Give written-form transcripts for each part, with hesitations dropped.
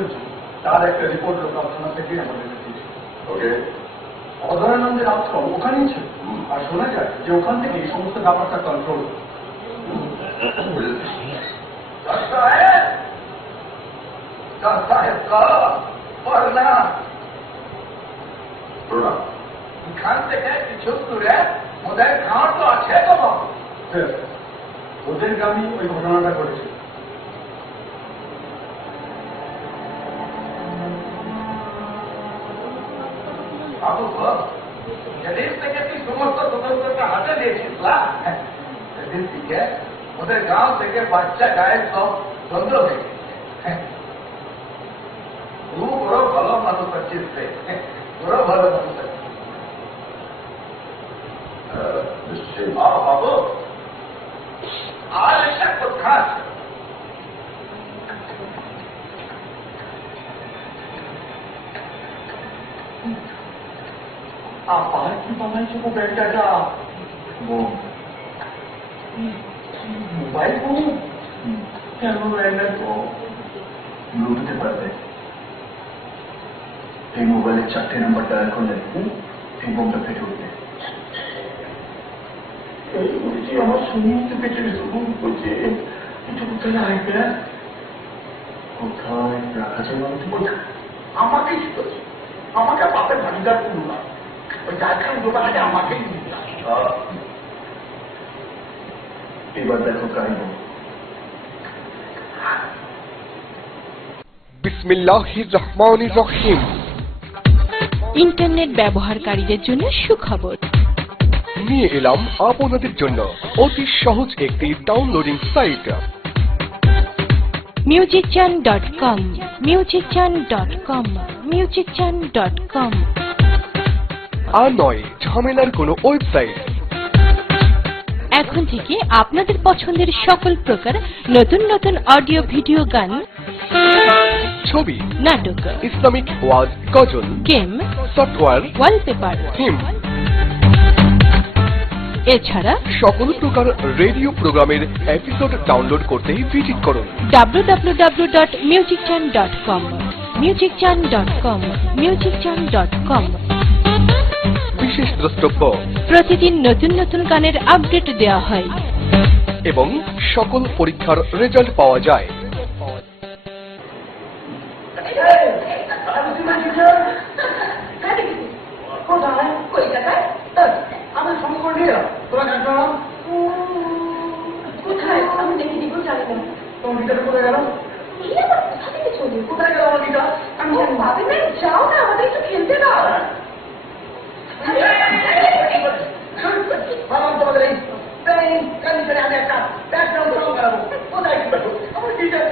বুঝেছি, তার একটা রিপোর্ট লোকাল থানা থেকে আমাদের দিয়েছে। ওকে, অধরানন্দের আশ্রম ওখানেই ছিল, আর শোনা যায় যে ওখান থেকে এই সমস্ত ব্যাপারটা কন্ট্রোল। এখান থেকে কিছু দূরে ওদের গাঁও তো আছে তো, ওদের গ্রামে ওই ঘটনাটা ঘটেছে। বাবু যেদিন থেকে তুই সমস্ত তদন্তটা হাতে নিয়েছিস না, সেদিন থেকে ওদের গাঁও থেকে বাচ্চা গায়ের সব বন্ধ হয়ে গেছে। তুই বড় ভালো মানুষ আছিস রে, বড় ভালো মানুষ আছিস। বাবু আর একটা কথা আছে, আবার কি বানাইছে গো ব্যাগটা? মোবাইল ফোন কেন ল্যান্ডলাইন তো ব্লুটুথে পারবে। এই মোবাইলের 4টে নাম্বার ডায়াল করলে এই বোমটা ফেটে উঠবে। আমার শুনতে পেটে করছে, এটা কোথায় আসবে, কোথায় রাখা যায় বলতে? আমাকে কি করছে? আমাকে বাপের ভাগিদার করুন না, ওই যারখান দোকানে আমাকেই নিয়ে এবার দেখো কাহিনী। বিসমিল্লাহির রহমানির রহিম। ইন্টারনেট ব্যবহারকারীদের জন্য সুখবর নিয়ে এলাম আপনাদের জন্য অতি সহজ একটি downloading site, musician.com musician.com musician.com। আর নয় ঝামেলার কোনো ওয়েবসাইট। এখন থেকে আপনাদের পছন্দের সকল প্রকার নতুন নতুন অডিও ভিডিও গান, ছবি, নাটক, ইসলামিক ওয়াজ, গজল, গেম, সফটওয়্যার, ওয়ালপেপার, থিম, এছাড়া সকল প্রকার রেডিও প্রোগ্রামের এপিসোড ডাউনলোড করতে ভিজিট করুন www.musician.com musician.com musician.com। বিশেষ দ্রষ্টব্য, প্রতিদিন নতুন নতুন গানের আপডেট দেওয়া হয় এবং সকল পরীক্ষার রেজাল্ট পাওয়া যায়। আমি সম্পর্ক নিয়ে তোরা কেন কোথায়? আমি দেখে দিব, জানি না। তোমার গিটারটা কোথায় গেল? এই আবার কোথা থেকে চলে? কোথায় গেল আমার গিটার? আমি ভাবি না, যাও না, আমাদের একটু খেলতে দাও। ভাবলাম তোমাদের এই কন্ডিশনে আমি একটা ব্যাকগ্রাউন্ড সং বানাবো। কোথায় আমার গিটার?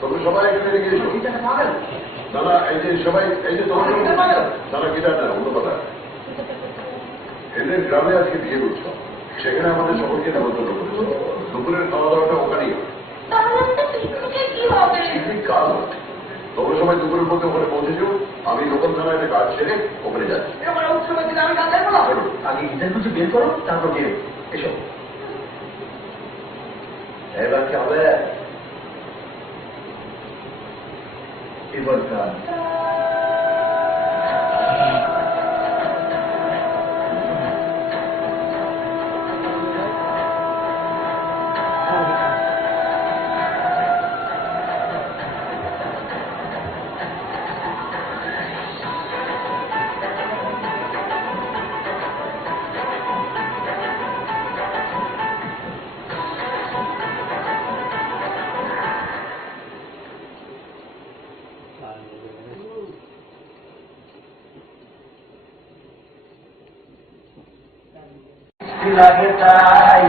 তোমরা সবাই এখানে রেখে এসো। দাদা এই যে সবাই, এই যে তোমার দাদা গিটার না, অন্য কথা। এদের গ্রামে আজকে বিয়ে করছো, সেখানে আমাদের সকলকে নেমন্তন্ন করেছো। দুপুরের খাওয়া দাওয়াটা ওখানেই কাল। তোমরা সবাই দুপুরের মধ্যে ওখানে পৌঁছেছো। আমি লোকাল থানায় একটা কাজ সেরে ওখানে যাচ্ছি। আগে গিটার কিছু বের করো, তারপর গিয়ে এসো। এবার কি হবে? এবার গান। লাগে তাই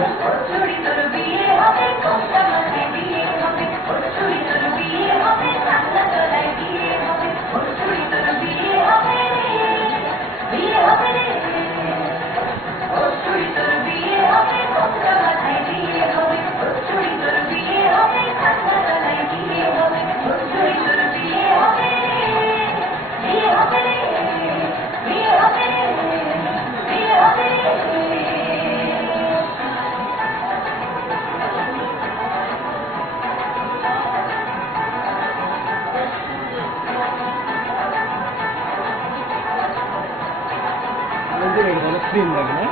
অস্থির লাগে না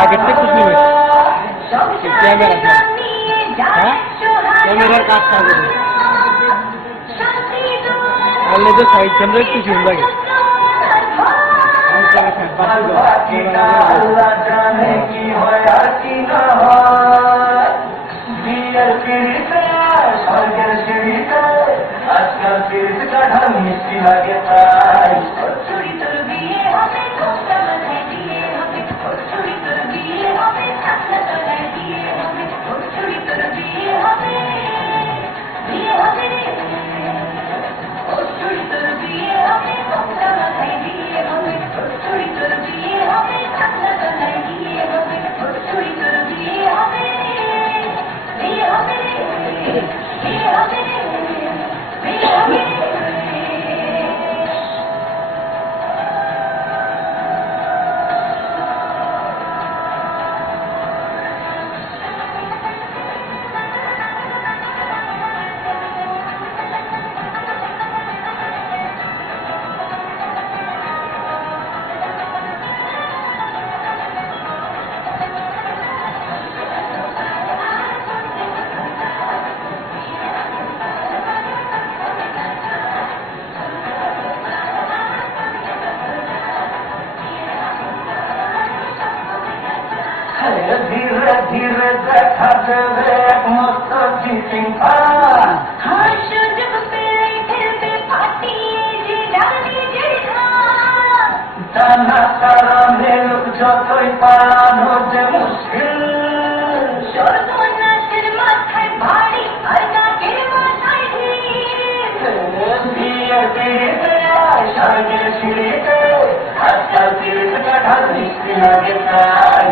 আগের থেকে খুশি হয়েছে ক্যামেরা হ্যাঁ ক্যামেরার কাজ কাজ আলে তো সাইড ক্যামেরা একটু সুন্দর লাগে আজকাল তিরিশ কাঠা মিষ্টি লাগে তাই ধীরে ধীরে দেখা দেবে এক মস্ত চিটিং টানা কারণে লোক যতই পালানো যে মুশকিল বিয়ের পিড়িতে স্বর্গের সিঁড়িতে আজকাল তিরিশ কাঠা মিষ্টি লাগে তাই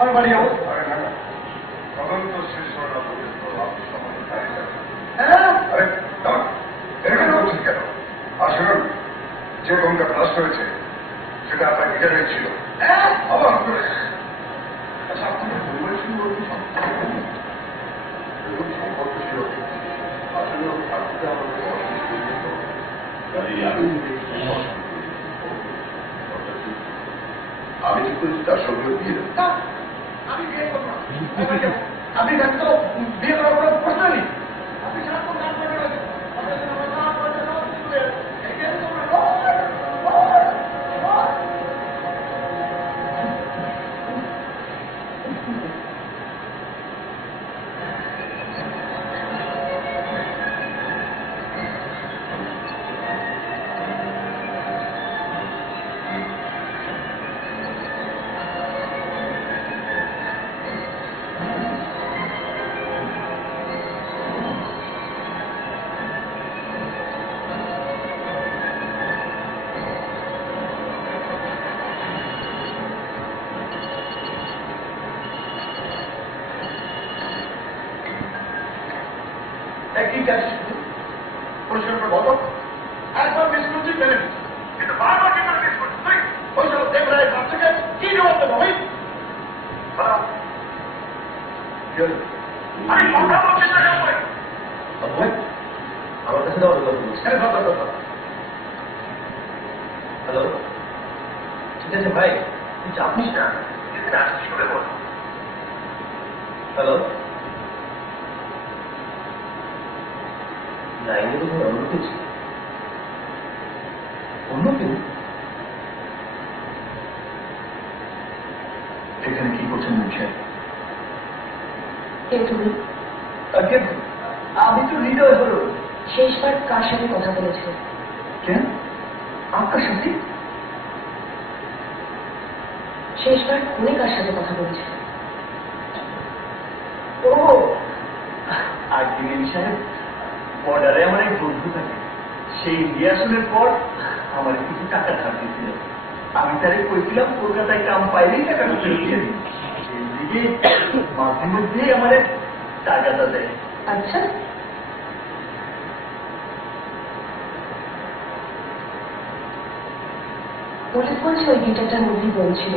আমি বাড়ি যাবো তদন্ত শেষ হওয়ার পর্যন্ত আপনি সমাধান হ্যাঁ আরে দাঁড়ান, এরকম করছেন কেন? আসুন, যে রুমটা ব্লাস্ট হয়েছে সেটা আপনার গিটারে ছিল। আবার আচ্ছা, আপনাদের পরিবার ছিল ওরকম সম্পর্ক ছিল, আসলে ওর থাকতে আমাদের অসুস্থ হতো। আমি কি করেছি তার সঙ্গে বিয়ে দেবো? আমি বিয়ে করবো না। আপনি জানেন তো বিয়ে করার কোনো প্রশ্ন নেই। আপনি সারাক্ষণ গান করে বেড়াবেন। একই চাষি পরিষ্কার করে বলো একবার মিস করছি মেনে নিচ্ছি কিন্তু বারবার কি করে মিস করছি তুই ওই সব দেখ রায় কাছ থেকে কি জবাব দেবো ভাই আমি কথা বলছি না আমার কাছে দেওয়ার কথা বলছি হ্যালো ঠিক আছে ভাই তুই চাপ নিস না কি করে বল হ্যালো লাইনে তো অন্য কেউ ছিল অন্য কেউ এখানে কি করছেন মুখে কে তুমি কিন্তু আমি তো হৃদয় হলো শেষবার কার সাথে কথা বলেছে? কেন আপনার সাথে শেষবার ফোনে কার সাথে কথা বলেছে? ও আর দিলীপ সাহেব বর্ডারে আমার এক বন্ধু থাকে, সেই ইন্ডিয়াশনের পর আমার কিছু টাকা ধার দিয়েছিল। আমি তারে কইছিলাম কলকাতায় কাম পাইলেই টাকাটা ফেরত দিয়ে দিই। এইদিকে মাঝে মধ্যে আমার টাকাটা দেয়। আচ্ছা, পুলিশ বলছে ওই গিটারটার মধ্যেই বোম ছিল,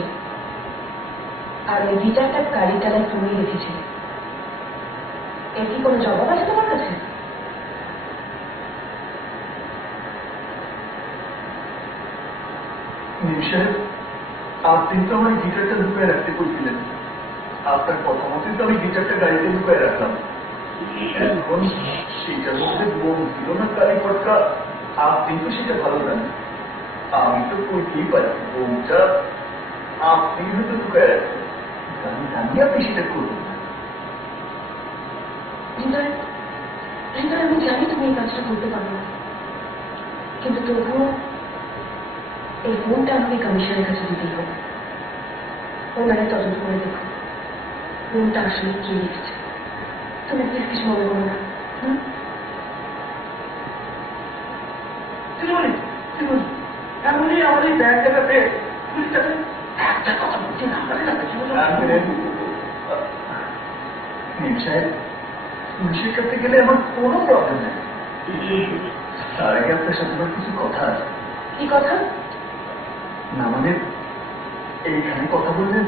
আর ওই গিটারটা গাড়ির টালায় তুমি রেখেছিল। এর কি কোনো জবাব আছে তোমার কাছে? নীল সাহেব, আপনি তো আমার গিটারটা লুকায় রাখতে বলছিলেন। আপনার কথা মতোই তো আমি গিটারটা গাড়িতে লুকায় রাখলাম। এখন সেটার মধ্যে বোম ছিল না কালী পটকা, আপনি তো সেটা ভালো জানেন। আমি তো কইতেই পারি বোমটা আপনি হয়তো লুকায় রাখছেন, আমি জানি আপনি সেটা করবেন। হৃদয়, হৃদয়, আমি জানি তুমি এই কাজটা করতে পারো না, কিন্তু তবুও এই ফোনটা আমাকে কমিশনের কাছে দিতেই হবে। ওনারা তদন্ত করে দেখো ফোনটা আসলে কি লিখেছে। তুমি প্লিজ কিছু মনে করো না। এমনই আমাদের ব্যাংকটা পেয়ে পুলিশটাকে একটা কথা বলছি না। নীল সাহেব, পুলিশের কাছে গেলে আমার কোনো প্রবলেম নেই। তার আগে আপনার সাথে আমার কিছু কথা আছে। কি কথা? না মানে এইখানে কথা বললে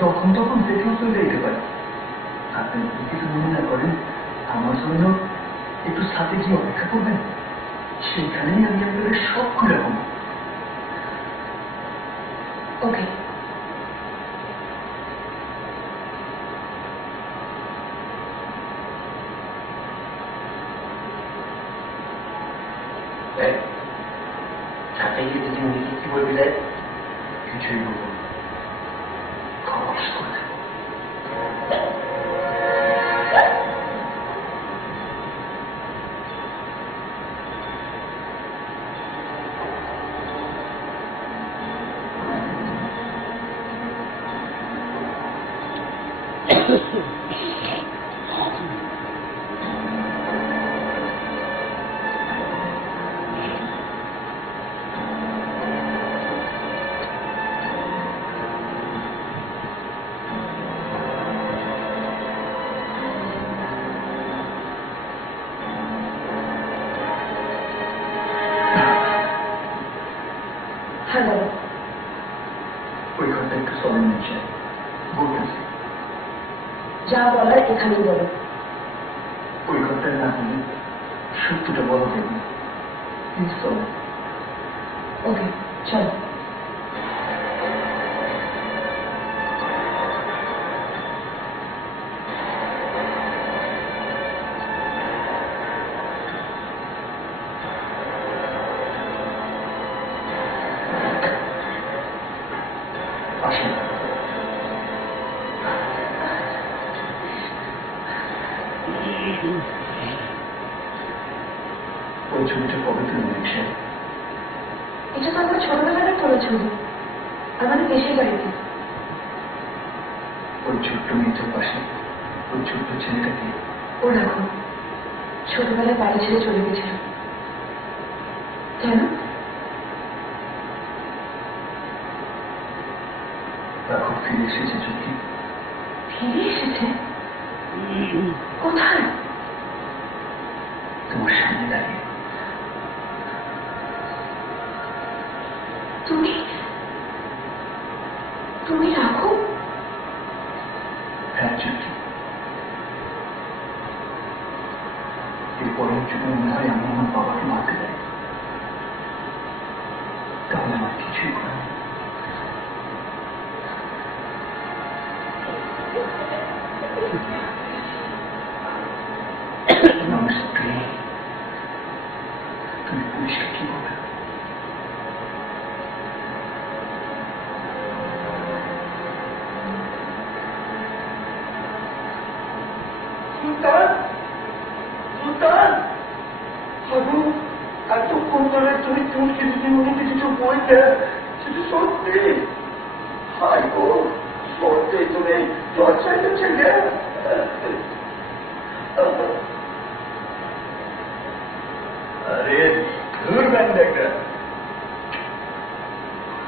যখন তখন দেখেও চলে যেতে পারে। আপনি যদি কিছু মনে না করেন, আমার জন্য একটু সাথে গিয়ে অপেক্ষা করবেন, সেখানেই আমি আপনাদের সব খুলে হবো। ওকে, সাথে গিয়ে যদি উনি কি বলতে যায় কিছুই বলবো না, খবর করে দেবো। হ্যাঁ বলো। ওই ঘরটা একটু চলেন নিচে বলতেছি। যা বলার এখানেই বলো। ওই ঘরটায় না গেলে সত্যিটা বলা যাবে না। প্লিজ চলেন। ওকে, চলো। আসেন। ওই ছবিটা কবে তুলে দেখছেন? এটা তো আমার ছোটবেলার তোলা ছবি, আমাদের দেশের বাড়িতে। ওই ছোট্ট মেয়েটার পাশে ওই ছোট্ট ছেলেটাকে ও দেখো, ছোটবেলায় বাড়ি ছেড়ে চলে গেছিল। কেন? এখন ফিরে এসেছে চোখে। ফিরে এসেছে? কোথায়? তোমার সামনে দাঁড়িয়ে। তুমি তুমি রাখো? হ্যাঁ চোখে। এরপরের যদি মনে হয় আমি আমার বাবাকে মারতে পারি, তাহলে আমার কিছুই করার নেই। আমার স্ত্রী, তুমি পুলিশকে কি বলবে? সুলতান কিন্তু সত্যি হাই গো সত্যি তুমি লজ্জায় তো ছেলে আরে ধুর ব্যান্ড একটা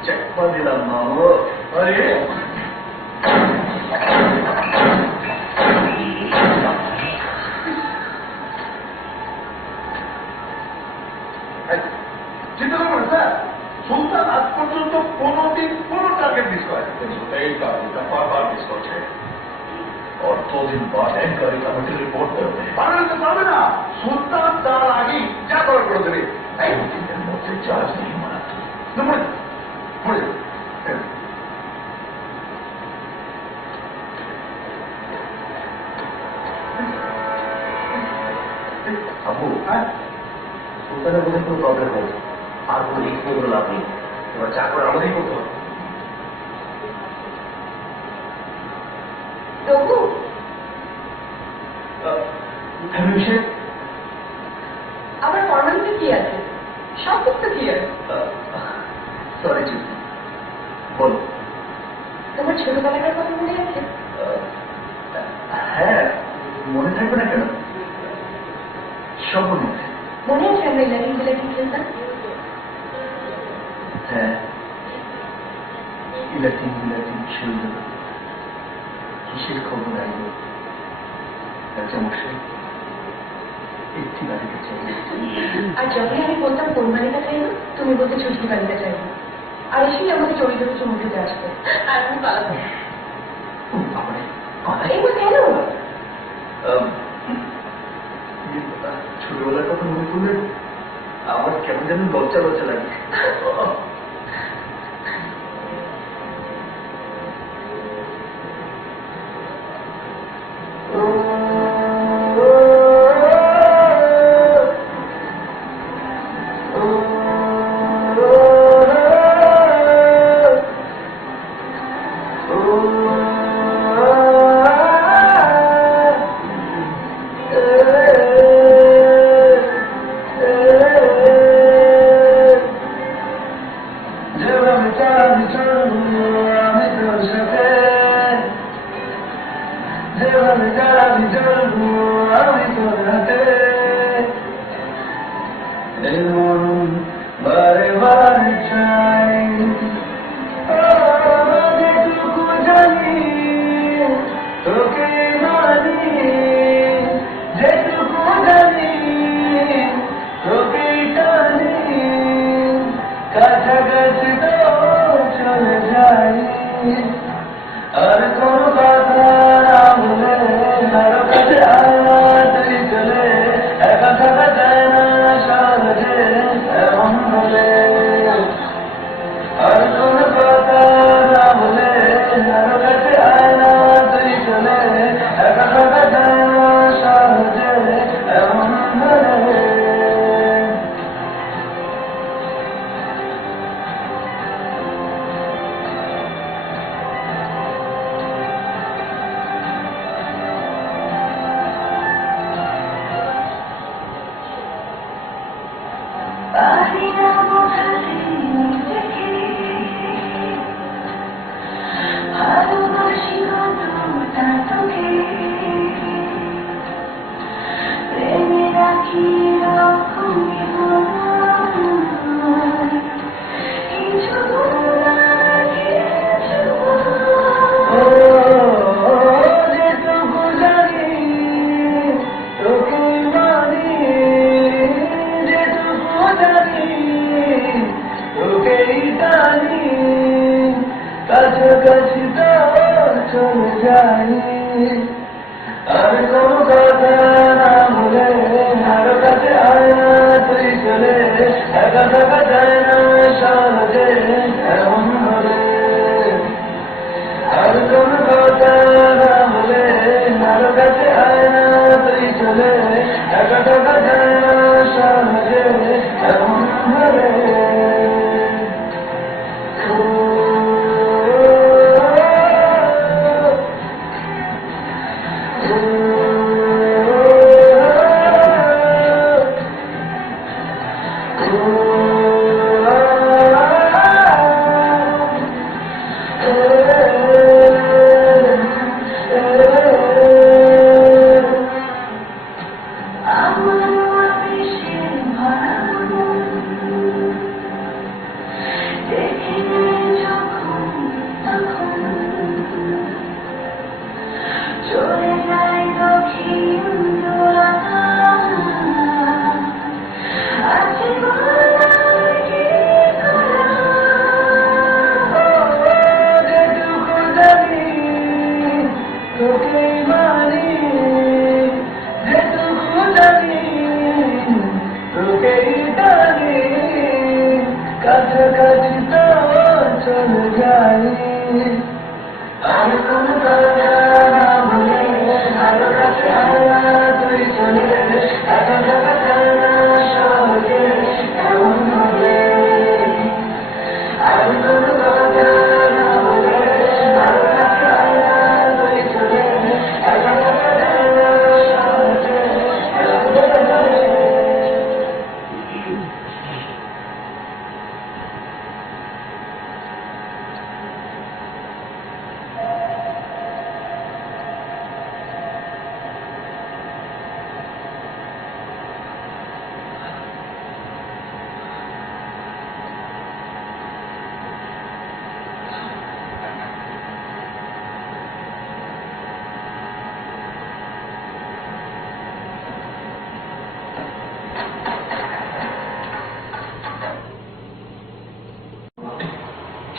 চেকমা দিলাম মামু আরে চিন্তা করবেন স্যার সুলতান আজ পর্যন্ত কোনোদিন কোনো টার্গেট মিস করে এই টার্গেটটা বারবার মিস করছে অর্থদিন বাদে গাড়ি আমাকে রিপোর্ট করবে পারবে তো পারবে না সুলতান তার আগেই যা করার করে দেবে এই দিনের মধ্যে চার্জ নেই মারা মরে আবু হ্যাঁ সুলতানের মধ্যে কোনো প্রবলেম নেই আর কোনো রিস্ক নিয়ে কোনো লাভ নেই এবার যা করে আমাদেরই করতে হবে তবু বিষয়ে আমার ফর্মালিটি কি আছে সব কিছু তো ক্লিয়ার সরি চিন্তা বলো তোমার ছোটবেলাকার কথা মনে আছে হ্যাঁ মনে থাকবে না কেন সব মনে আছে মনে আছে আমরা ইলাকি বিলাকি খেলতাম হ্যাঁ ইলাকি বিলাকি খেলবে কিসের খবর আইব রাজা মশাই একটি বাড়িতে চাই আর যখন আমি বলতাম কোন বাড়িটা চাইব তুমি বলতে ছুটি বাড়িটা চাইব আর এসেই আমাকে চরিত্র চমুকে আসবে আর আমি পালাবো এগুলো কেন ছোটবেলার কথা মনে করলে আমার কেমন যেন লজ্জা লজ্জা লাগে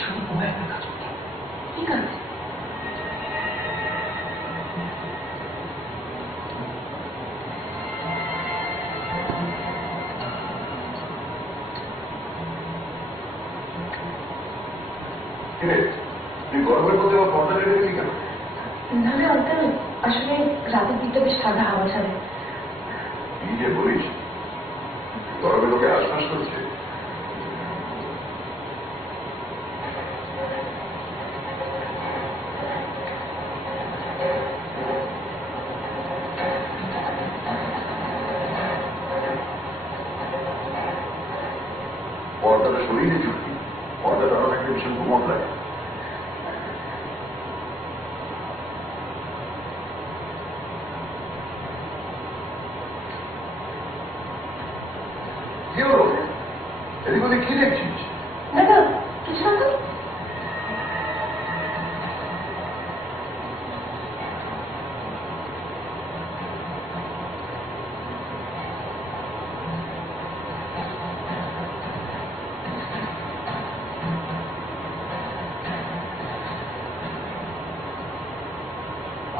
শুধু তোমায় একটা কাজ করতে হবে। ঠিক আছে। কিরে তুই গরমের মধ্যে আমার পর্দা রেখে দিবি কেন? নাহলে আঙ্কেল, আসলে রাতের দিকটা বেশ ঠান্ডা হাওয়া ছাড়ে। কি যে বলিস, গরমে লোকে আশ্বাস করছে। পর্দাটা সরিয়ে চুক্তি, পর্দাটা আমার একটা ভীষণ ঘুমক লাগে। কি হলো? এদিক ওদিক কি দেখছিস? না না, কিছু না তো।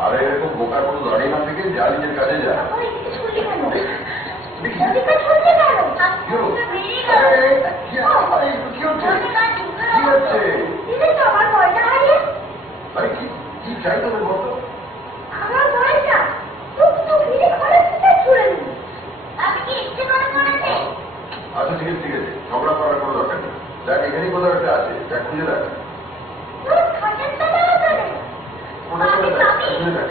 আরে এরকম বোকার মতো দাঁড়িয়ে না থেকে যা নিজের কাজে যা। আরে কি চাই তোদের বলতো? আচ্ছা ঠিক আছে, ঝগড়া করার কোনো দরকার নেই। দেখ এখানেই কোথাও একটা আছে, দেখ খুঁজে দেখ। খুঁজে দেখ।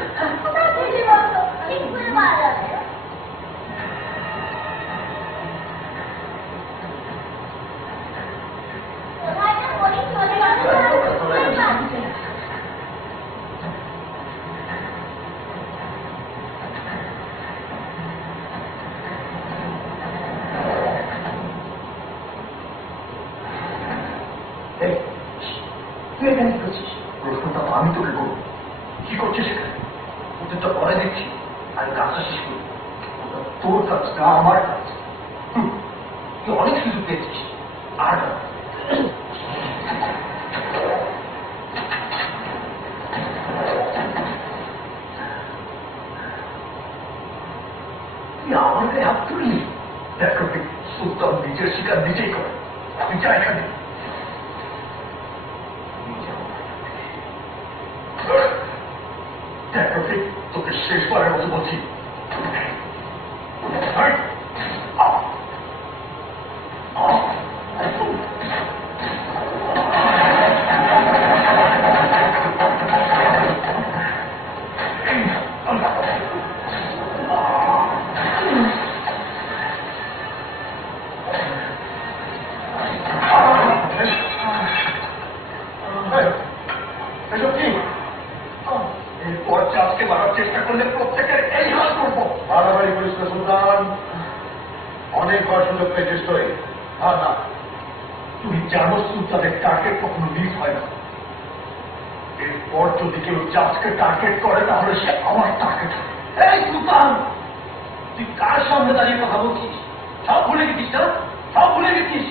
এই, তুই এখানে কি করছিস? প্রশ্নটা তো আমি তোকে করবো। কি করছিস এখানে? উত্তরটা পরে দেখছি। আর কাজটা শেষ করি। ওটা তোর কাজটা আমার কাজ। তুই অনেক সুযোগ পেয়েছিস। আর তুই আমার গায়ে হাত তুললি? দেখো সুলতান নিজের শিকার নিজেই করে। তুই যা এখানে। দেখো তোকে শেষবারের মতো বলছি। এসব কি? এরপর চাষকে মারার চেষ্টা করলে প্রত্যেকের এই হাল করবো। বাড়াবাড়ি করিস না সুলতান, অনেকবার সুযোগ পেয়েছিস তুই। না, তুমি জানো সুলতানের টার্গেট কখনো মিস হয় না। এরপর যদি কেউ চাষকে টার্গেট করে তাহলে সে আমার টার্গেট হবে। এই সুলতান, তুই কার সামনে দাঁড়িয়ে কথা বলছিস? সব ভুলে গেছিস না? সব ভুলে গেছিস?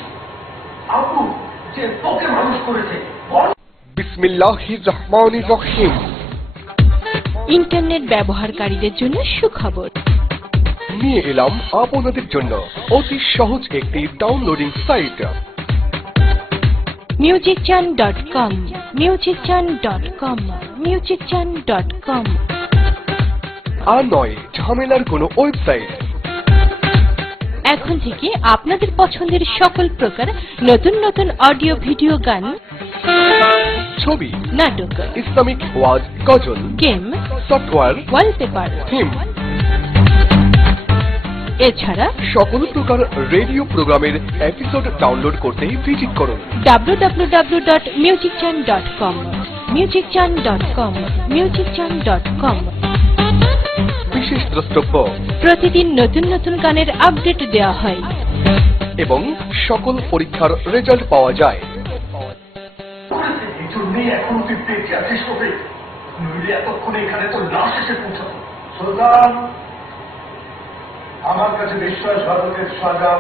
আপু যে তোকে মানুষ করেছে। বিসমিল্লাহির রহমানির রহিম। ইন্টারনেট ব্যবহারকারীদের জন্য সুখবর। নিয়ে এলাম আপনাদের জন্য অতি সহজ একটি downloading site, musicjan.com, musicjan.com, musicjan.com। আর নয় ঝামেলার কোনো ওয়েবসাইট। এখন থেকে আপনাদের পছন্দের সকল প্রকার নতুন নতুন অডিও ভিডিও গান, ছবি, নাটক, ইসলামিক ওয়াজ, গজল, গেম, সফটওয়্যার, ওয়ালপেপার, থিম, এছাড়া সকল প্রকার রেডিও প্রোগ্রামের এপিসোড ডাউনলোড করতে ভিজিট করুন www.musicjan.com, musicjan.com, musicjan.com। বিশেষ দ্রষ্টব্য প্রতিদিন নতুন নতুন গানের আপডেট দেওয়া হয় এবং সকল পরীক্ষার রেজাল্ট পাওয়া যায়। এই জন্যই এখন তুই বেঁচে আছিস হবে, নইলে এতক্ষণে এখানে তোর লাশ এসে পৌঁছাতো। সুলতান, আমার কাছে বিশ্বাসঘাতকের সাজা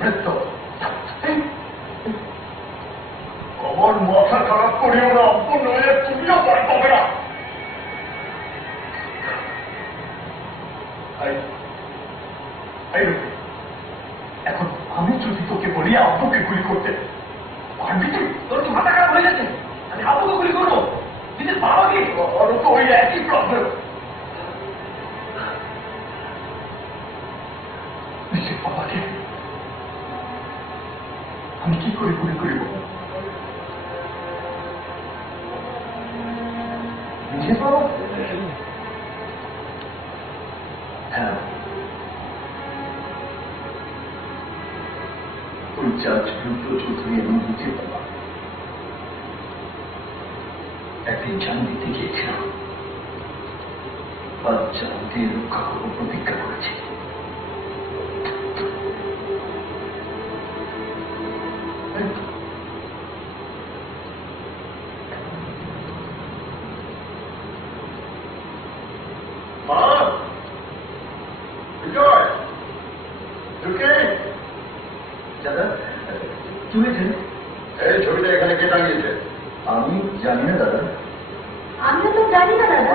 মৃত্যু। আমার মাথা খারাপ করিও না, আব্বু, নইলে তুমিও ভয় পাবে না। এখন আমি যদি তোকে বলি আব্বুকে গুলি করতে পারবি তুই? তোর কি মাথা খারাপ হয়ে গেছে? আমি আব্বুকে গুলি করবো? নিজের বাবাকে? আরো তো ওই একই প্রবলেম। নিজের বাবাকে আমি কি করে গুলি করিব? নিজের বাবা? হ্যাঁ, ওই জাজ রুদ্র চৌধুরী এবং নিজের বাবা একদিন জান দিতে গিয়েছিলাম, আজ জান দিয়ে রক্ষা করবো প্রতিজ্ঞা করেছি। মা, বিজয়, ঢুকে। দাদা, তুই এই ছবিটা এখানে কে টাঙিয়েছে? আমি জানি না দাদা। আমিও তো জানি না দাদা।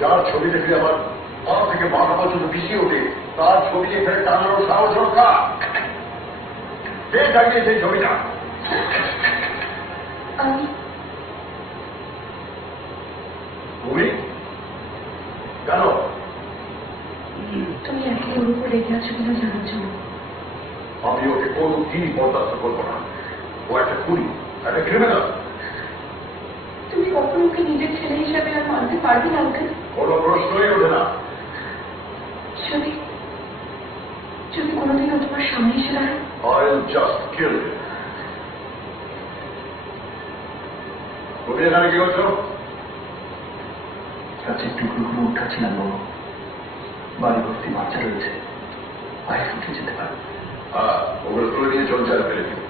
যার ছবি দেখলে আমার পা থেকে মাথা পর্যন্ত পিছিয়ে ওঠে, তার ছবি এখানে টাঙানোর সাহস রক্ষা। কে টাঙিয়েছে এই ছবিটা? আমি। তুমি কেন? তুমি একে ওর উপর রেখে আছো কিনা জানার জন্য। আমি ওকে কোনো দিনই বরদাস্ত করবো না। ও একটা খুনি, একটা ক্রিমিনাল। তুমি কখনো ওকে নিজের ছেলে হিসাবে আর মানতে পারবে না ওকে? কোনো প্রশ্নই ওঠে না। যদি যদি কোনোদিন ও তোমার সামনে এসে দাঁড়ায়, I'll just kill him. তুমি এখানে কি করছো? গাছের টুকরোগুলো উঠাচ্ছিলাম বাবু। বাড়ি ভর্তি বাচ্চা রয়েছে, বাইরে উঠে যেতে পারে। হ্যাঁ, ওগুলো তুলে নিয়ে জঞ্জালে ফেলে দিও।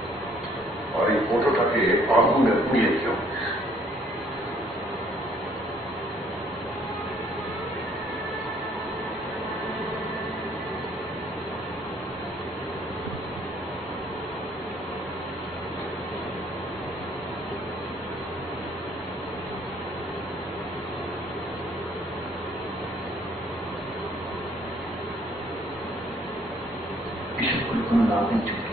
আর এই ফটোটাকে আগুনে পুড়িয়ে দিও। বিশেষ করে কোনো লাভ নেই চোখে।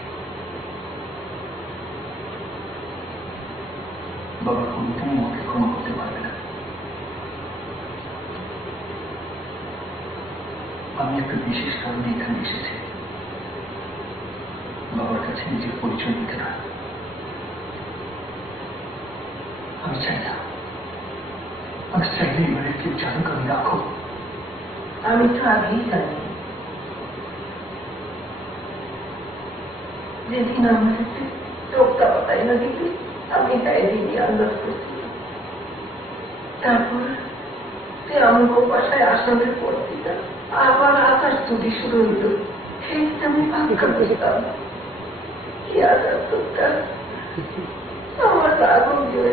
বাবা কোনোদিনই আমাকে ক্ষমা করতে পারবে না। আমি একটা বিশেষ কারণে এখানে এসেছি, বাবার কাছে নিজের পরিচয় দিতে না। আমি চাই না, আমি চাইলে এবারে কেউ জানুক আমি রাখো। আমি তো আগেই জানি যেদিন আমাদেরকে রক্ষা পাতাই না দিদি, আমি ডায়েরি নিয়ে আন্দাজ করছি। তারপর তুই আমাকে বাসায় আসামের পর দিতাম, আবার আকাশ তুলি শুরু হইল। সেই আমি ভাবকা বুঝতাম কি আজাদ তোরটা। আমার রাগও গিয়ে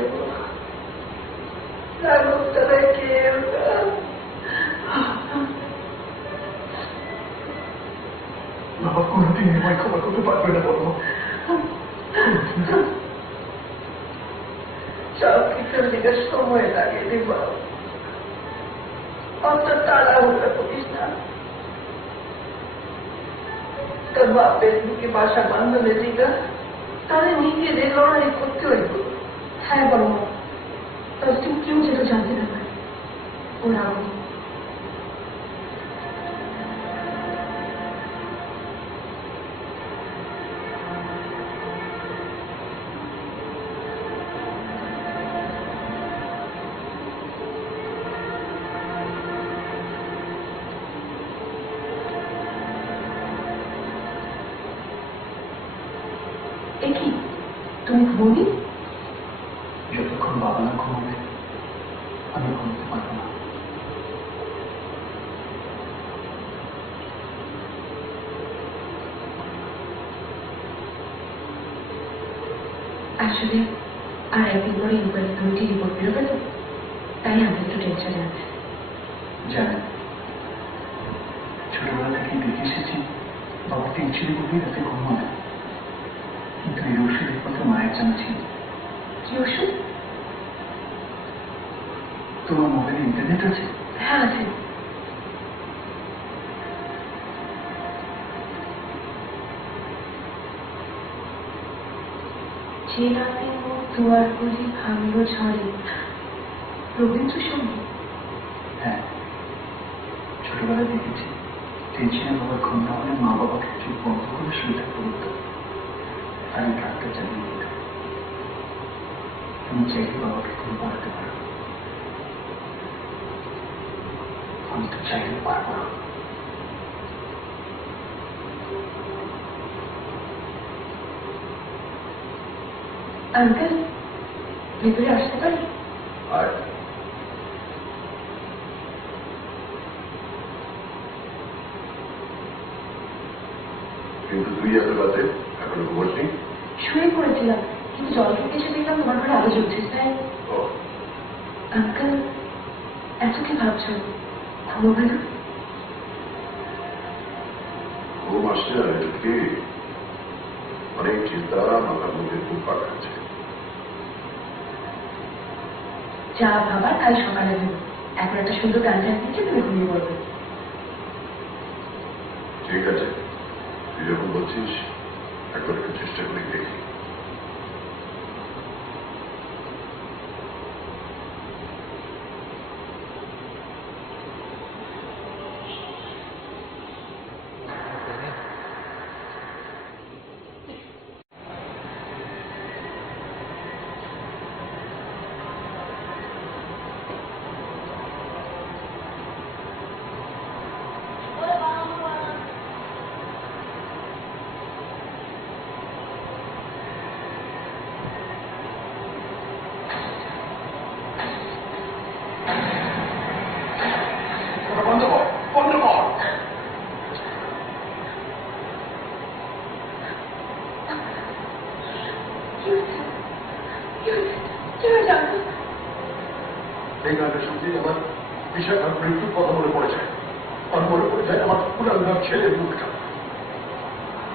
রাগটা রেখে বাবা কোনোদিন আমায় ক্ষমা করতে পারবে না বলো। সব কিছুর দিকে সময় লাগে দিব, অত তাড়াহুড়া করিস না। তোর বাপের দিকে বাসা বান্ধবের দিকে তাহলে নিজেদের লড়াই করতে হইব। হ্যাঁ বাবা, তবে তুমি কেউ যেটা জানতে না পারে ওরা কি তুমি ঘুমোনি? যতক্ষণ বাবা না ঘুমাবে আমি ঘুমোতে পারবো না। আসলে আর একদিন পরে ইনকোয়ারি কমিটি রিপোর্ট বেরোবে তো, তাই আমি একটু টেনশনে আছি। জানেন, ছোটবেলা থেকে দেখে এসেছি বাবা টেনশনে বলেই রাতে ঘুমানো, কিন্তু এই রোষের রিপোর্টে মায়ের জানা ছিল কি ওষুধ? তোমার মোবাইলে ইন্টারনেট আছে? হ্যাঁ আছে। যে রাতে মোর দুয়ার গুলি ভাঙল ঝড়ে, রবীন্দ্রসঙ্গীত। হ্যাঁ, ছোটবেলায় দেখেছি টেনশনে বাবার ঘুম না হলে মা বাবাকে চোখ বন্ধ করে শুয়ে থাকতে হতো, আর আমি রাতটা চালিয়ে দিতাম। তুমি চাইলে বাবাকে ঘুম পাড়াতে পারো, আমি তো চাইলে পারবো না। আঙ্কেল, ভেতরে আসতে পারি? আর কিন্তু তুই এত রাতে এখনো ঘুমোসনি? শুয়ে পড়েছিলাম, কিন্তু জল খেতে এসে দেখলাম তোমার ঘরে আলো জ্বলছে। তাই ও, আঙ্কেল, এত কি ভাবছো? ঘুমোবে না? ঘুম আসছে না কি? অনেক চিন্তা মাথার মধ্যে খুব পাক আছে। যা ভাবা কাল সকালে দেবো। এখন একটা সুন্দর গান চালিয়ে তুমি ঘুমিয়ে পড়বে। ঠিক আছে, তুই যখন বলছিস একবার একটু চেষ্টা করে দেখি। বন্ধ কর, বন্ধ কর। এই গানটা শুনতেই আমার বিশাখার মৃত্যুর কথা মনে পড়ে যায়। আর মনে পড়ে যায় আমার পুরানগার ছেলের মুখটা,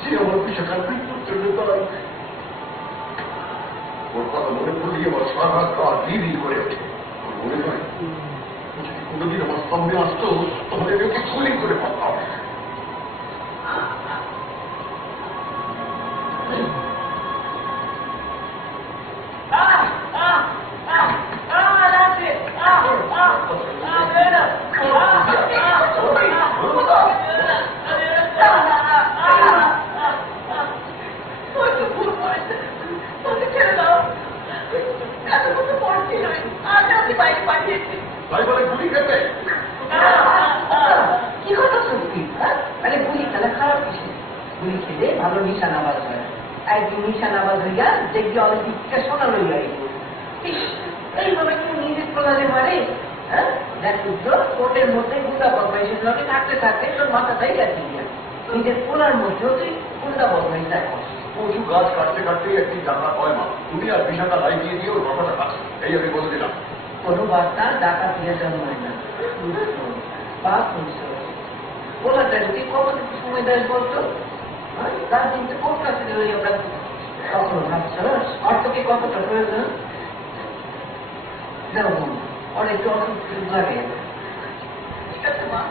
যে আমার বিশাখার মৃত্যুর জন্য তার ওর কথা মনে পড়লেই আমার সারা রাত দিদি করে ওঠে। আমার মনে হয় ও যদি কোনোদিন আমার সামনে আসতো তাহলে আমি ওকে গুলি করে পারতাম। তাই বলে গুলি খেতে? কি কথা সত্যি? মানে গুলি খেলা খারাপ কিছু? গুলি খেলে ভালো নিশানাবাজ হয়। একদিন নিশানাবাজ হইয়া দেখবি অলিম্পিককে সোনা লইয়া এইভাবে কেউ নিজের প্রধানে মারে? হ্যাঁ, দেখ উত্তর কোর্টের মধ্যে গুন্ডা বদমাইশের লগে থাকতে থাকতে তোর মাথাটাই গেছে নিজের পোলার মধ্যেও তুই গুন্ডা বদমাইশ দেখো। পশু গাছ কাটতে কাটতে একটি জানা হয় মা, তুমি আর বিশাখা লাই দিয়ে দিয়ে ওর কথাটা কাছে, এই আমি বলে দিলাম। কোনো বার্তা ডাকা দিয়ে জন্মায় না। বাপ পোলাটা যদি কত সময় দেয় বলতো? তার কিন্তু কোন কাছে ওই আমরা কখনো ভাবছ অর্থকে কতটা প্রয়োজন? যেমন অনেক অসুস্থ লাগে। ঠিক আছে মা,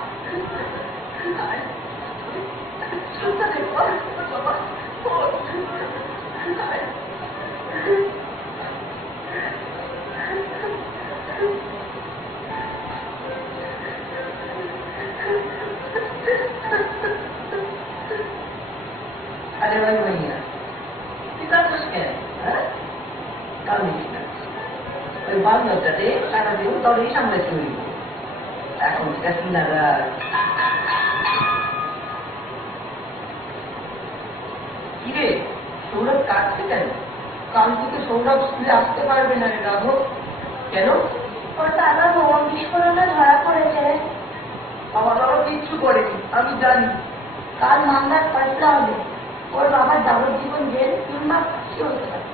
আরে ভাই ভাইয়া তুই কাঁদছিস কেন? হ্যাঁ, কাঁদিস না। ওই বান্ধবটাতে সারাদিন তবেই সামনে চলি। এখন সেটা কিনারা কিরে সৌরভ কাটছে কেন? কাল থেকে সৌরভ স্কুলে আসতে পারবে না রে রাঘব। কেন? ওর বাবা বোমা বিস্ফোরণে ধরা পড়েছে। আমার বাবা কিচ্ছু করেনি, আমি জানি। কাল মামলার ফয়সলা হবে। ওর বাবার যাবজ্জীবন জেল কিংবা ফাঁসি হতে পারে।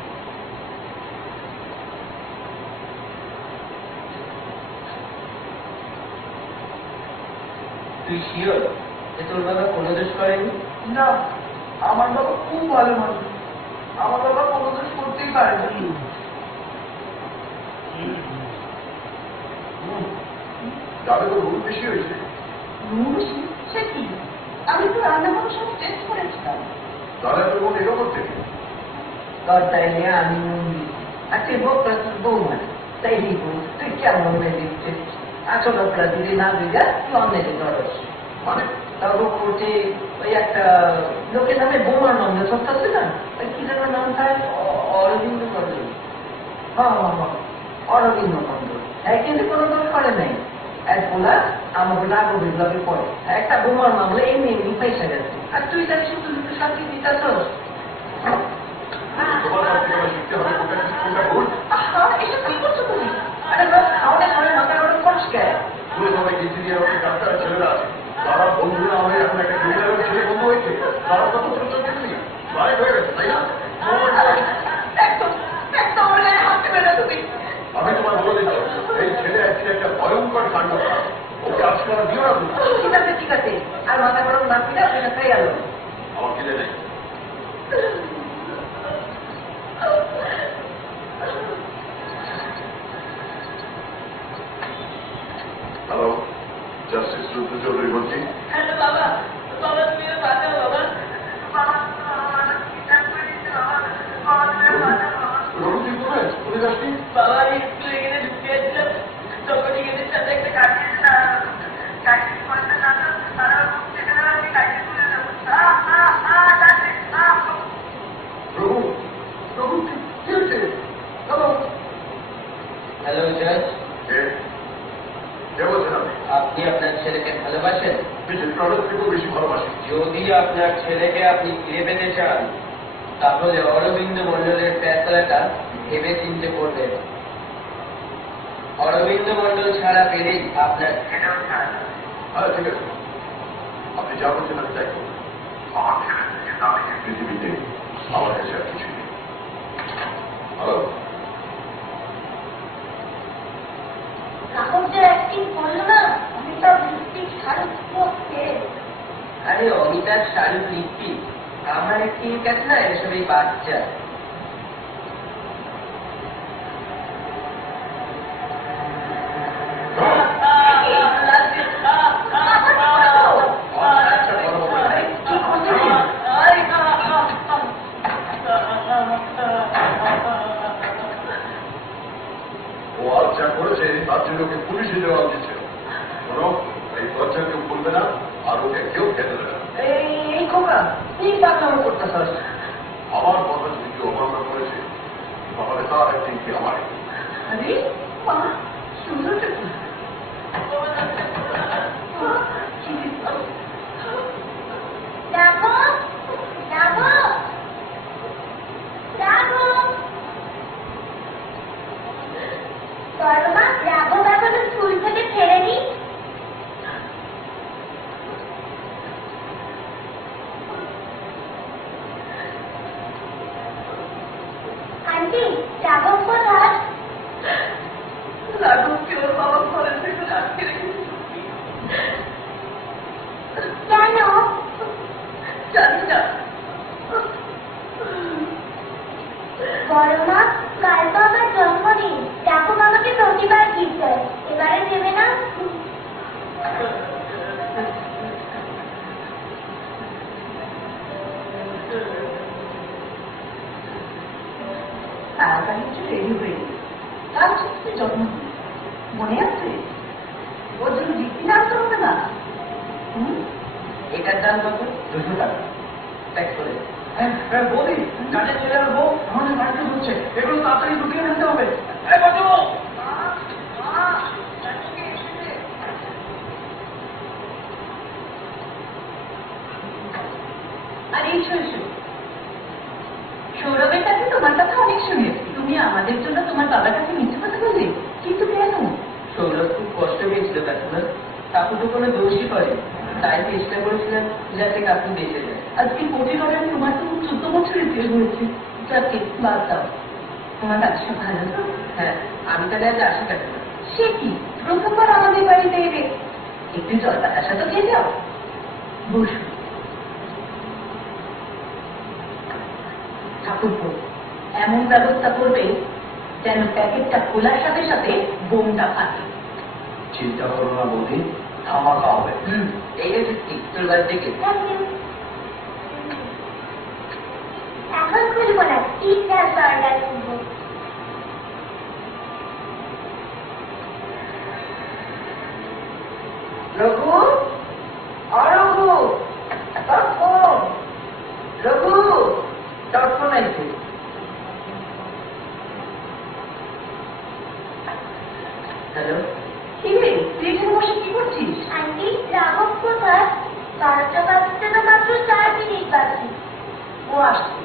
তুই শিওর যে তোর বাবা কোনো দোষ করেনি? না, আমার বাবা খুব ভালো মানুষ। আমার বাবা কোনো দোষ করতেই পারেনি। তাহলে তো রুম বেশি হয়েছে। সে কি আমি তো রান্না করার সব টেস্ট করেছিলাম। তাহলে তো বোন এরকম থেকে তরকারি আমি আজকে ভোগটা বৌমা তাই তুই কেমন দিচ্ছে আসলে যদি না দিগা তুই অন্যের ধরস মানে তারপর করছে ওই একটা লোকের নামে বোমার নাম সত্য আছে না ওই কি যেন নাম তাই অরবিন্দ মন্ডল। হ্যাঁ হ্যাঁ হ্যাঁ অরবিন্দ মন্ডল হ্যাঁ কিন্তু কোনো দোষ করে নাই এক বলা আমাকে লাগো বিপ্লবে পড়ে একটা বোমার মামলা এমনি এমনি পয়সা গেছে আর তুই তাকে শুধু শুধু শান্তি দিতেছ। তোমার কাছ থেকে আমার শিখতে হবে কোনটা ভুল। এটা কি করছো তুমি? আরে বাস খাওয়ানোর পরে মাথায় ওটা ফস খায়। পুরো সবাই ইঞ্জিনিয়ার হবে ডাক্তার ছেলেরা আছে তারা বন্ধুরা হয়ে এখন একটা ক্রিমিনালের ছেলে বন্ধু হয়েছে তারা কত ছোট ছোট কিছু বাইক হয়ে গেছে তাই না? একদম একদম আমার গায়ে হাত দেবে না তুমি। আমি তোমার বলে দিচ্ছি এই ছেলে একদিন একটা ভয়ঙ্কর কাণ্ড করা ওকে আজকে আমার দিও না তুমি। ঠিক আছে আর মাথা গরম না দিলে আপনাকে খাই আলো। আমার খিদে নেই। হ্যালো জাস্টিস রুদ্র চৌধুরী বলছি। হ্যালো বাবা বাবা তুমি বাঁচাও বাবা রঘু তুই কোথায় কোথায় যাচ্ছি? বাবা একটু এখানে ঢুকে যাচ্ছিলাম তখন এখানে সাথে একটা কাটিয়ে রঘু রঘু কি হয়েছে? হ্যালো হ্যালো জজ কে বলছেন আপনি? আপনি আপনার ছেলেকে ভালোবাসেন? বিশেষ প্রণের থেকেও বেশি ভালোবাসি। যদি আপনার ছেলেকে আপনি ফিরে পেতে চান তাহলে অরবিন্দ মন্ডলের ফেসলাটা ভেবে চিনতে করবেন। অরবিন্দ মন্ডল ছাড়া পেলেই আপনার ছেলেও ছাড়া না। হ্যাঁ ঠিক আছে আপনি যা বলছেন আমি তাই করবো। আমার ছেলে থেকে দামি পৃথিবীতে আমার কাছে আর কিছু নেই। হ্যালো আরে অমিতার শাড়ি লিপি আমার একটি কাছে না এসব এই বাচ্চা ও আজ যা করেছে তার জন্য ওকে পুলিশে দেওয়া উচিত ছিল। শোনো এই বাচ্চা কেউ বলবে না আর ওকে কেউ খেতে দেবে না। এই খোকা তুই পাকলাম করতেছ। আমার কথা যদি কেউ অমান্য করেছে তাহলে তার একদিন কি আমার আরে মা সুন্দর স্কুল থেকে ফেরেনি। আন্টি রাঘব কোথায়? রাঘবকে ওর বাবা ঘরের থেকে আটকে রেখেছে। কেন? জানি না। বড় মা কাল তো আমার জন্মদিন, দেখো আমাকে প্রতিবার গিফট দেয়, এবারে দেবে না? তাড়াতাড়ি একটু রেডি হয়ে কাল হচ্ছে জন্মদিন মনে আছে? ওর জন্য গিফট আনতে হবে না। এটার দাম কত? 200 টাকা। প্যাক করে বলি কাজে চলে আসবো আমাদের বাড়িতে হচ্ছে এগুলো তাড়াতাড়ি ঢুকিয়ে ফেলতে হবে। আর এসো এসো সৌরভের কাছে তোমার কথা অনেক শুনেছি তুমি আমাদের জন্য তোমার বাবার কাছে মিথ্যে কথা বললে কিন্তু কেন? সৌরভ খুব কষ্ট পেয়েছিল কাকিমা কাকু তো কোনো দোষই করে তাই চেষ্টা করেছিলাম যাতে কাকু বেঁচে যায়। আজকে কোটি টাকা তোমার তো 14 বছরের জেল হয়েছে। যাকে বাদ দাও তোমার ব্যবসা ভালো তো? হ্যাঁ আমি তাহলে আজ আসি কাকিমা। সে কি প্রথমবার আমাদের বাড়িতে এলে একটু জল বাতাসা তো খেয়ে যাও। বসো ঠাকুরপো এমন ব্যবস্থা করবে যেন প্যাকেটটা খোলার সাথে সাথে বোমটা ফাটে। চিন্তা করো না বৌদি, ধামাকা হবে। এই যে তোর বাড়ি থেকে এখন খুলবো না, পিৎজা বার্গার খুলবো। রঘু, রঘু, তোর ফোন। রঘু, তোর ফোন আইছে। হ্যালো, কি রে, তুই এখানে বসে কি করছিস? আন্টি, রাঘব কোথায়? 12টা বাজতে তো মাত্র 4 মিনিট বাকি। ও আসছে,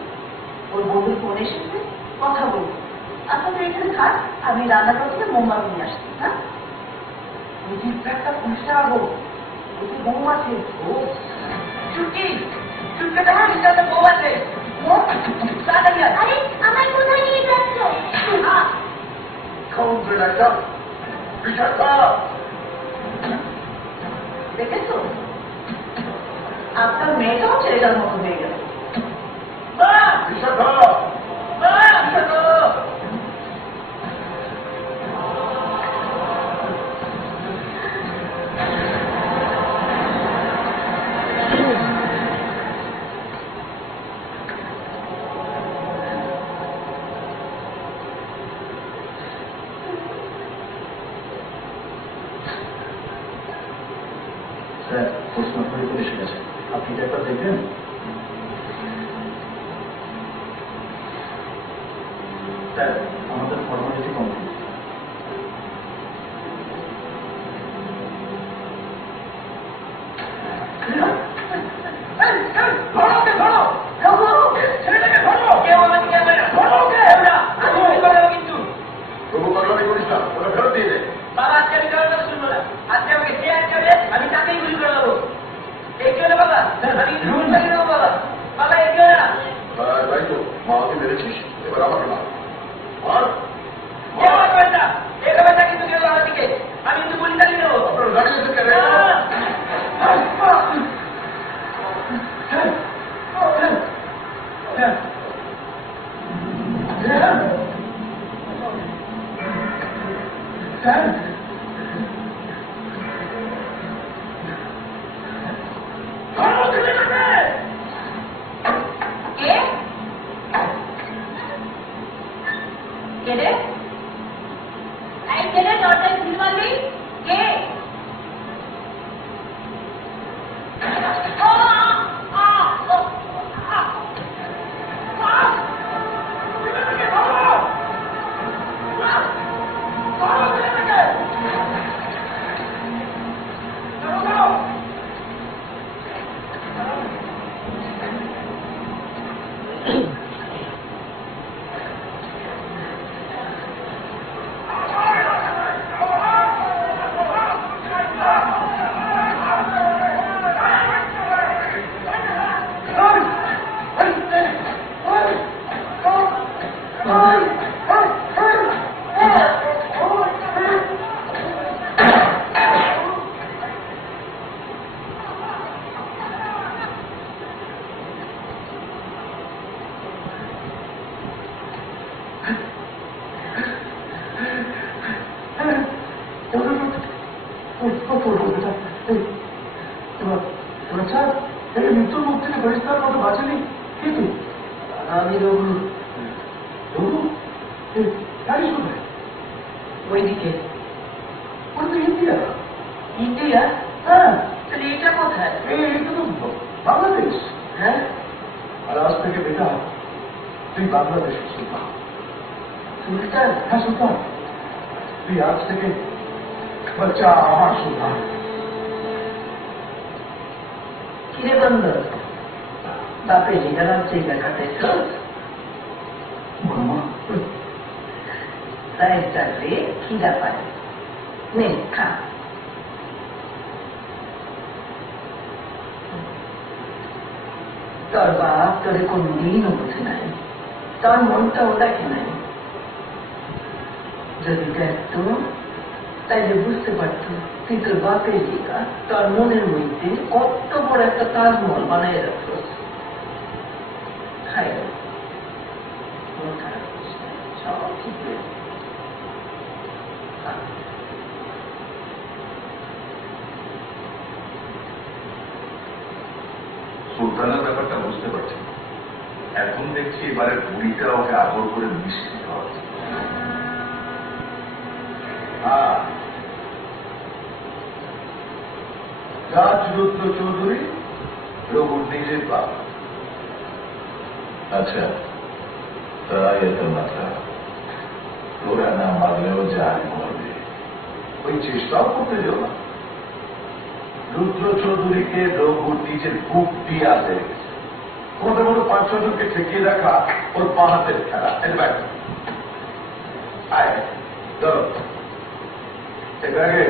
ওর বন্ধুর ফোন এসেছে, কথা বলবো। আচ্ছা তুই এখানে থাক, আমি রান্নাঘর থেকে মোমবাতি নিয়ে আসছি। হ্যাঁ, ওই যে একটা পুলিশটা আবো, ওই যে বউ আছে। ও ছুটি, ছুটিটা পুলিশটাতে বউ আছে। তাড়াতাড়ি আয়। আরে, আমায় কোথায় নিয়ে যাচ্ছ? খাউন বেড়া যাও, বিচার কর। দেখেছো, আপনার মেয়েটাও ছেলেটার মতো হয়ে গেল। বাহ! বিচার কর। বাহ! বিচার করো। স্যার, পোস্টমার্ক রিপোর্ট এসে গেছে, আপনি এটা একবার দেখবেন? স্যার, আমাদের ফর্মালিটি কমপ্লিট। তবু পাগলামি করিস না, ওরা ফেরত দিয়ে দে। বাবা আজকে আমি কারোর কথা শুনবো না। আজকে আমাকে যে আটকাবে আমি তাকেই গুলি করে দেবো। এগিয়ে না বাবা, আমি কিন্তু গুলি করে দেবো বাবা। বাবা এগিয়ে না। তাই তো, মাকে মেরেছিস, এবার আমাকে মার। মার। কে মারবেন না? এভাবে তা কিন্তু কেউ আমার দিকে। আমি কিন্তু গুলি চালিয়ে দেবো। আপনারা দাঁড়িয়ে আছেন কেন? কে? কে রে? এই কে রে, দরজায় গুলি মারবি? কে? মৃত্যুর মুখ থেকে পরিষ্কার মতো বাঁচেনি কিন্তু আমি রঘু। রঘু গাড়ি শুনবে ওইদিকে। ওটা তো ইন্ডিয়া। ইন্ডিয়া? হ্যাঁ, তাহলে এটা কোথায়? এইটা তো বাংলাদেশ। হ্যাঁ, আর আজ থেকে বেটা তুই বাংলাদেশের সুলতান। সুলতান? হ্যাঁ সুলতান, তুই আজ থেকে বাচ্চা আমার সুলতান। কিরে বন্ধ, বাপে যেটা নামছে এটা কাটাইছ? বড়মা, তাই চাকরি খিদা পায়। নে খা। তোর বাপ তোরে কোনদিনও বুঝে নাই, তোর মনটাও দেখে নাই। যদি দেখতো তাইলে বুঝতে পারতো তুই তোর বাপের দিকা তোর মনের মধ্যে কত বড় একটা তাজমহল বানাই রাখতো। খাই মন খারাপ করিস না, সব ঠিক হয়ে যাবে। সুলতানের ব্যাপারটা বুঝতে পারছি। এখন দেখছি এবারে বুড়িটা ওকে আগর করে মিষ্টি খাওয়াচ্ছে। রাজরত্ন চৌধুরী রঘুর নিজের বাপ। আচ্ছা, তাই এত মাত্রা তোরা না মারলেও যায় মরবে, ওই চেষ্টাও করতে যাও না। রুদ্র চৌধুরীকে রঘুর নিজের বুক দিয়ে আসে তোমাদের মতো 5-6 জনকে ঠেকিয়ে রাখা ওর পা হাতের খেলা। এর ব্যাগ আয় চলো। এর আগে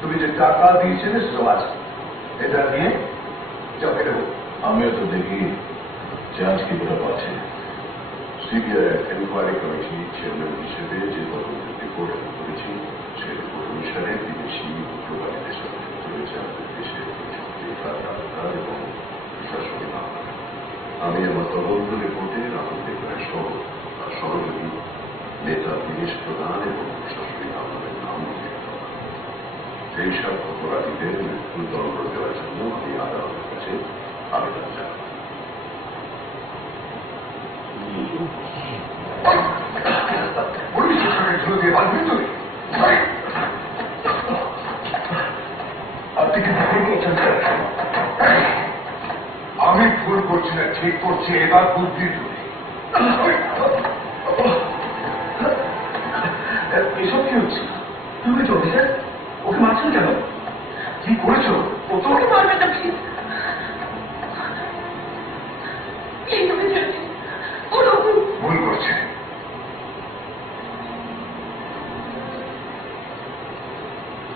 তুমি যে টাকা দিয়েছিলে সব আছে, এটা নিয়ে যাও কেটে। আমিও তো দেখি জাজ কি বলে আছে, সিবিআই এনকোয়ারি কমিটি চেয়ারম্যান হিসেবে যে তদন্তটি করেছি সেই অনুসারে বিদেশি উগ্রবাদীদের সাথে যুক্ত রয়েছে আমাদের দেশের এবং প্রশাসনিক মামলা। আমি আমার তদন্ত রিপোর্টে রাহুল দেবরায় সহ তার সহযোগী নেতা বিদেশ প্রধান এবং প্রশাসনিক আমলের নাম উল্লেখ করা। সেই সব অপরাধীদের মৃত্যুর দণ্ড দেওয়ার জন্য আমি আদালতের কাছে আবেদন জানাই। আমি ভুল করছি না, ঠিক করছি, এবার বুদ্ধি তুলি। এসব কি হচ্ছে? তুমি তো অফিসার, ওকে মারছেন কেন? কি করেছো? ও তোকে মারবে না, প্লিজ ভুল করছে।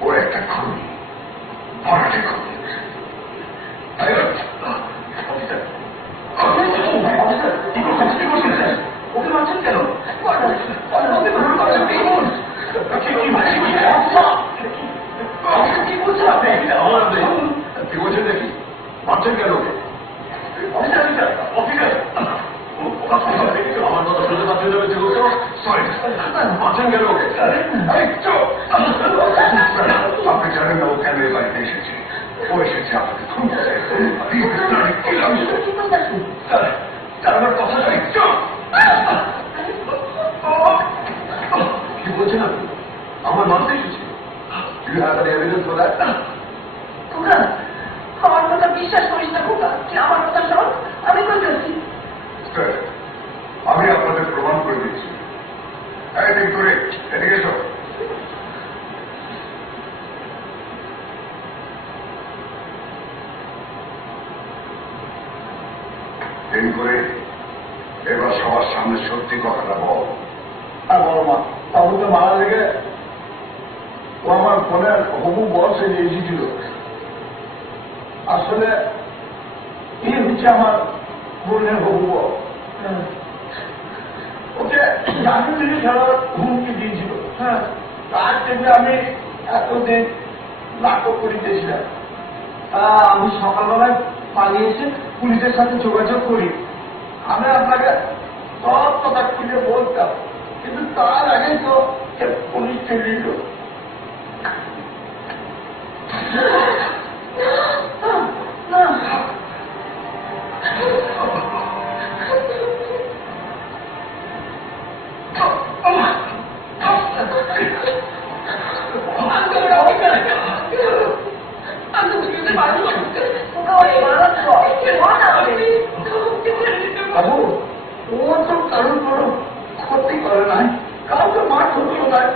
ও একটা খুনি, ভরাটে খুনি। ওকে মারছেন কেন? কি বলছেন দেখি? মারছেন কেন ওকে? আমার মতো শুনতে পাচ্ছেন মারছেন কেন ওকে? আপনি জানেন না ও কেন এই বাড়িতে এসেছে? ও এসেছে আপনাকে খুঁজতে। আমার কথা শুনি। কি বলছেন আপনি? আমার মানতে এসেছে? You have any evidence for that? খোকা, আমার কথা বিশ্বাস করিস না খোকা, কি আমার কথা শোন, আমি কই করছি। আমি আপনাদের প্রমাণ করে দিচ্ছি। একদিন করে এদিকে এসো। দিন করে এবার সবার সামনে সত্যি কথাটা বল। আর বড় মা, বাবুকে মারা লেগে ও আমার ফোনের হবু বস এসেছিল। আসলে এই হচ্ছে আমার বোনের হবু বস। ওকে জানি থেকে ছাড়ার হুমকি দিয়েছিল। হ্যাঁ, তার থেকে আমি এতদিন নাটক করিতেছিলাম। আমি সকালবেলায় পালিয়ে এসে পুলিশের সাথে যোগাযোগ করি। আমি আপনাকে সব কথা খুলে বলতাম, কিন্তু তার আগে তো পুলিশ চলে এলো। বাবু, ও তো কারোর কোনো ক্ষতি করে নাই, কাউকে মার ধরলো নাই,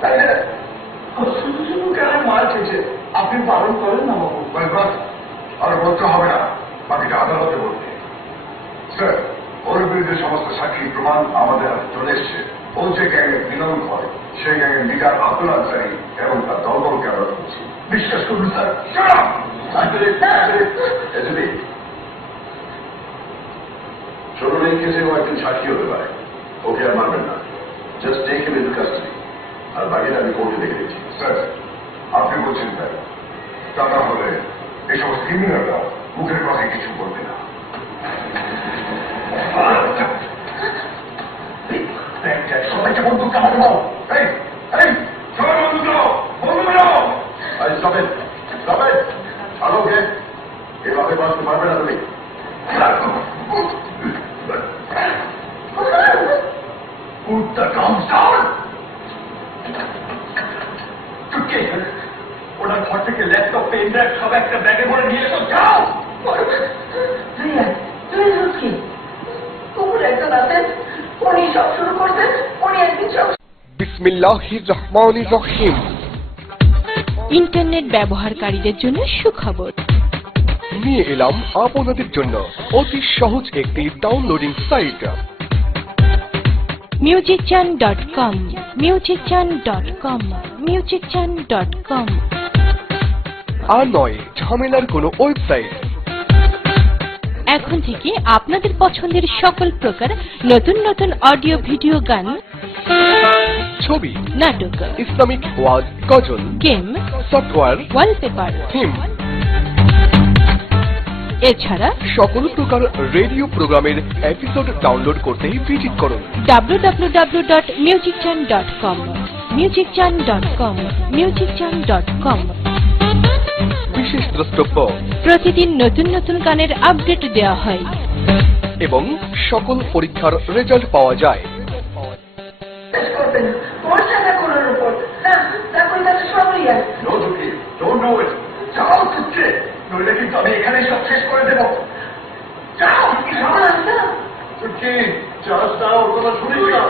তাই শুধু শুধু কেন মার খেয়েছে? আপনি পালন করেন না বাবু। আর বলতে হবে না, বাকিটা আদালতে বলতে। স্যার, ওর বিরুদ্ধে সমস্ত সাক্ষী প্রমাণ আমাদের হাতে চলে এসছে। ও যে গ্যাংয়ের বিলন করে, সেই গ্যাংয়ের লিডার আব্দুল আনসারী এবং তার দলবলকে আমরা করছি। বিশ্বাস করুন স্যার। চলুন, এই কেসে ও একজন সাক্ষী হতে পারে, ওকে আর মানবেন না। Just take him in custody, আর বাকিটা আমি কোর্টে দেখে দিচ্ছি। স্যার, আপনি বলছেন তাই, তা না হলে এই সমস্ত ক্রিমিনালরা মুখের কথায় কিছু বলবে না। সবাইকে বন্দুকটা হাতে দাও। সবাই বন্দুক দাও, বন্দুক দাও। Stop it! Stop it! Hello, okay? the guns down! চুটকি, ওনার ঘর থেকে ল্যাপটপ, পেন ড্রাইভ সব একটা ব্যাগে ভরে নিয়ে এসো, যাও! তুই কি কুকুর একজন আছেন, উনি সব শুরু করতেন, উনি একদিন সব বিসমিল্লাহির রহমানির রহিম। ইন্টারনেট ব্যবহারকারীদের জন্য সুখবর। নিয়ে এলাম আপনাদের জন্য অতি সহজ একটি downloading site, musicchan.com, musicchan.com, musicchan.com। আর নয় ঝামেলার কোনো ওয়েবসাইট। এখন থেকে আপনাদের পছন্দের সকল প্রকার নতুন নতুন অডিও ভিডিও, গান, ছবি, নাটক, ইসলামিক ওয়াজ, গজল, গেম, সফটওয়্যার, ওয়ালপেপার, থিম, এছাড়া সকল প্রকার রেডিও প্রোগ্রামের এপিসোড ডাউনলোড করতে ভিজিট করুন www.musicchan.com, musicchan.com, musicchan.com। বিশেষ দ্রষ্টব্য প্রতিদিন নতুন নতুন গানের আপডেট দেওয়া হয় এবং সকল পরীক্ষার রেজাল্ট পাওয়া যায়। করবেন ভরসা না করার উপর, না তারপরে তাদের সবই আছে। No, Chucky, don't know it. যাও চুটকি, নইলে কিন্তু আমি এখানে সব শেষ করে দেবো। যাও! চুটকি, চার্জ দাও, ওর কথা শুনিস না।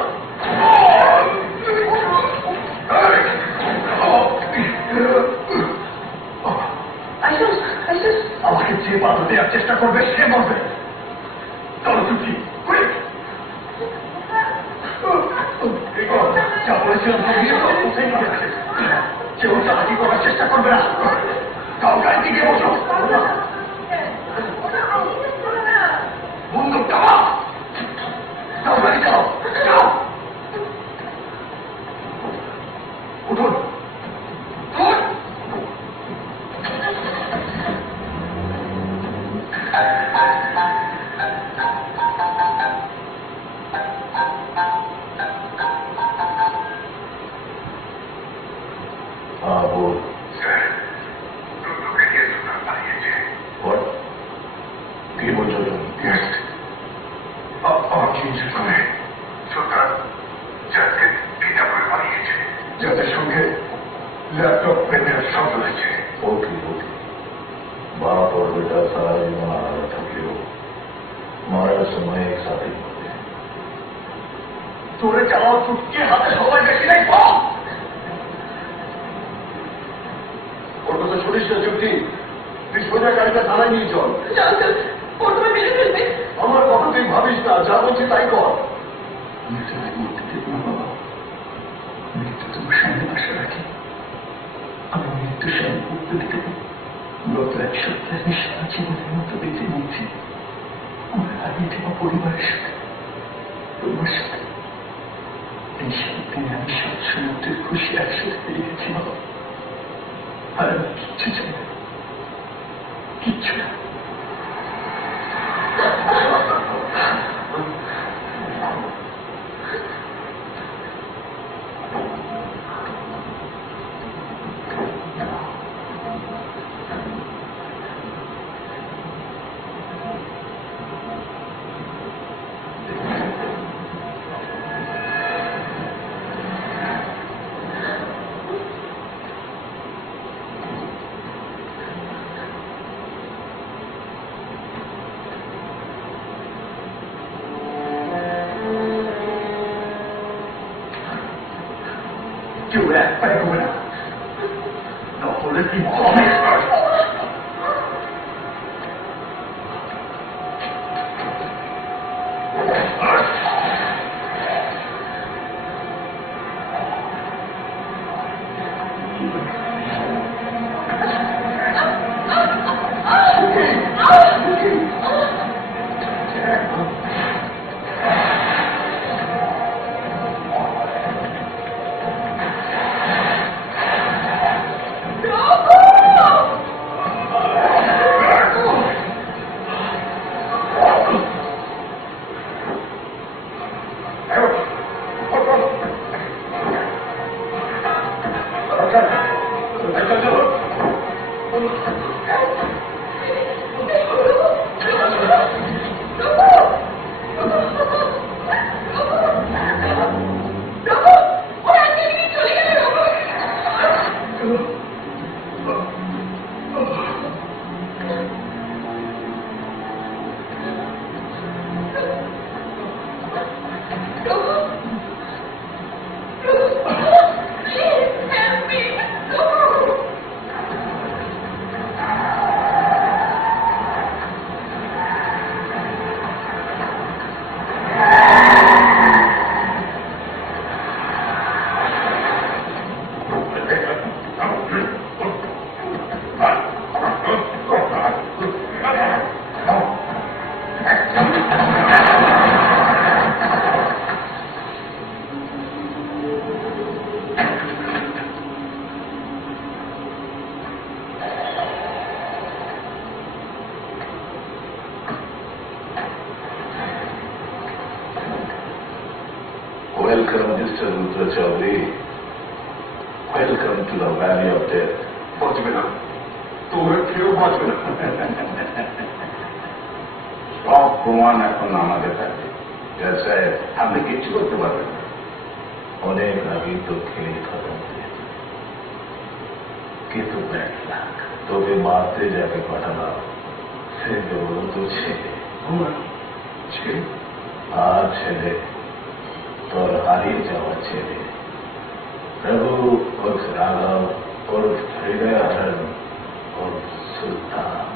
আমাকে যে বাধা দেওয়ার চেষ্টা করবে সে মরবে। চলো চুটকি, কুইক! যা বলেছিলাম কেউ চালাকি করার চেষ্টা করবে না। কাউ গাড়ি দিকে বসো, বন্দুক চালাও, যাও গাড়ি চালাও, যাও! উঠুন, উঠুন! বল। What? কি বলছো তুমি? যাদের সঙ্গে ল্যাপটপ, পেনের সব রয়েছে। Okay okay. बाप और बेटा सारा जीवन आया थके हो, मारा समय एक साथ ही होते हैं। তোরে চালাও চুটকি, হাতে সময় বেশি নেই, বল! ওর কথা শুনিস না চুটকি, তুই সোজা গাড়িটা থানায় নিয়ে চল। প্রথমে মেরে ফেলবে। আমার কথা তুই ভাবিস না, যা বলছি তাই কর। মৃত্যু তোমার সামনে আশা রাখি, আমি মৃত্যুর সামনে উঠতে দিতে গত এক সপ্তাহে আমি সারা জীবনের মতো বেঁচে নিয়েছি আমার হারিয়ে যাওয়া পরিবারের সাথে, তোমার সাথে। এই 7 দিনে আমি 7 সমুদ্রের খুশি একসাথে পেয়ে গেছি বাবা। আর আমি কিচ্ছু চাই না, কিচ্ছু না। কেউ এক পায়ে হবে না, নহলে কি কমে। Mr. Rudra Chaudhary, welcome to the Valley of Death. বাঁচবে না, তোমরা কেউ বাঁচবে না। সব প্রমাণ এখন আমাদের কাছে। জজ সাহেব, আপনি কিচ্ছু করতে পারবেন না। অনেক আগেই তো খেলে খতম হয়েছে। কিন্তু ব্যাড লাক, তোকে মারতে যাকে পাঠালাম সে কেবল তো ছেলে। আর ছেলে তোর হারিয়ে যাওয়া ছেলে প্রভু উর্ফ রাঘব উর্ফ হৃদয়হরণ উর্ফ সুলতান।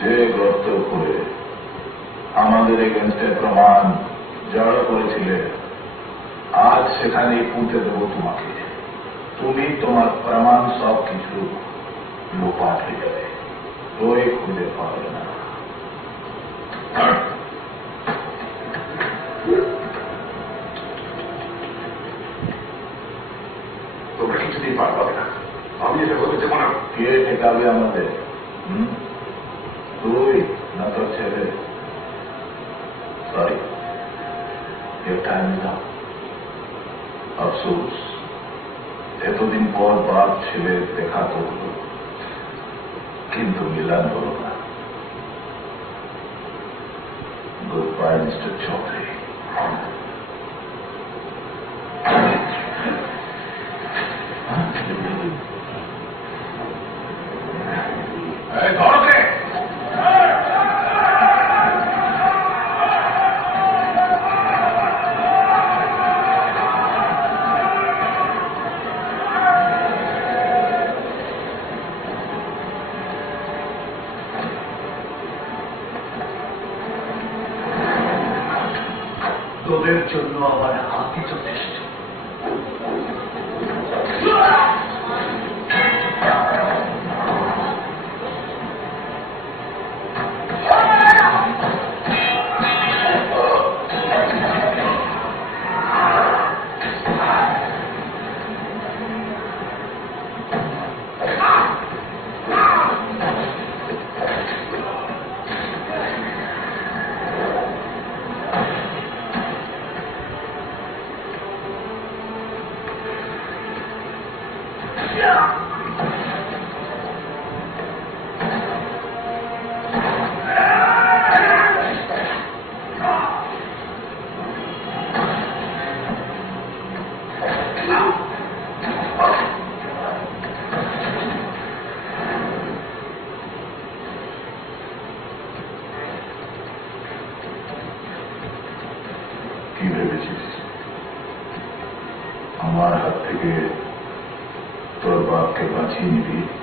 যে গর্ত করে আমাদের এগেন্স্টে প্রমাণ জড়ো করেছিলে, আজ সেখানে পুঁতে দেবো তোমাকে। তুমি তোমার প্রমাণ সব কিছু লোপাট হয়ে যাবে, ওই খুঁজে পাবে না। তোমরা কিছুতেই পার পাবে না, আমি এটা বলতে দেবো না। কে ঠেকাবে আমাদের? তুই না তোর ছেলে? সরি, টাইম দাও। আফসোস, এতদিন পর বাপ ছেলে দেখা করল, কিন্তু মিলন হল না। Good bye mister Chowdhury. তোদের জন্য আমার হাতি যথেষ্ট।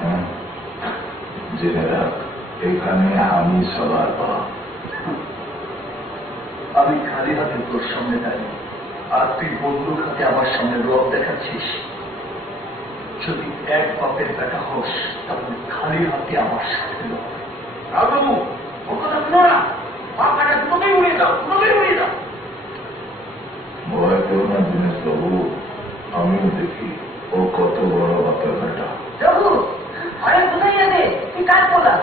হ্যাঁ, জেনে রাখ এখানে আমি সবার বাপ। আমি খালি হাতে তোর সামনে দাঁড়িয়ে আর তুই বন্দুক হাতে আমার সামনে রব দেখাচ্ছিস। যদি এক বাপের বেটা হোস তাহলে খালি হাতে আমার সাথে লড়। বাবু ওর কথা শুনো না, মাথাটা দুটোকেই উড়িয়ে দাও, দুটোকেই উড়িয়ে দাও। ভয় করো না দিনেশ বাবু, আমিও দেখি ও কত বড় বাপের বেটা। রঘু অনেক কোথায় যাবে, তুই কাজ বলা।